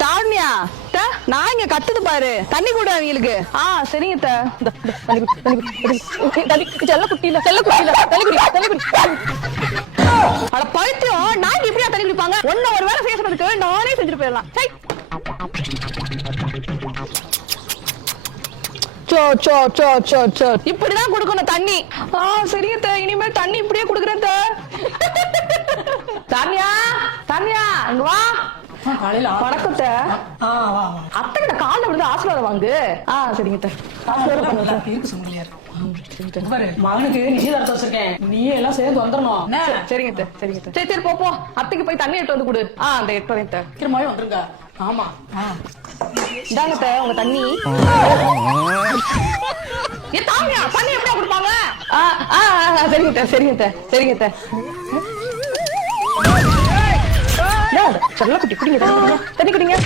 தாவணியா நான் இங்க கத்துது பாரு, தண்ணி கூட அவங்களுக்கு. சரிங்க செல்ல குட்டியில அட பழுத்தியம், நாங்க இப்படியா தண்ணி குடிப்பாங்க? ஒன்ன ஒரு வேலை செய்ய சொன்னதுக்கு நானே செஞ்சுட்டு போயிடலாம். இப்படிதான் குடுக்கணும் தண்ணி. சரிங்க, இனிமேல் தண்ணி இப்படியே குடுக்குறேன். தாமியா தாமியா இங்க வா. வணக்கத்தை அத்தைகிட்ட கால விழுந்து ஆசீர்வாதம் வாங்கு. சரிங்க மகனுக்கு நிச்சயதார்த்தம் வச்சிருக்கேன், நீயே எல்லாம் சேர்ந்து வந்துடணும். சரிங்க சரிங்க சரி சரி போ. அத்தைக்கு போய் தண்ணி எடுத்து வந்து கொடு. அந்த எட்டு வரேன் சீக்கிரமாவே வந்துருங்க. ஆமா இதாங்க உங்க தண்ணி. தாமியா தண்ணி எப்படியா கொடுப்பாங்க? சரிங்க சரிங்க சரிங்க செல்ல குட்டி குடிங்க, தண்ணி குடிங்க.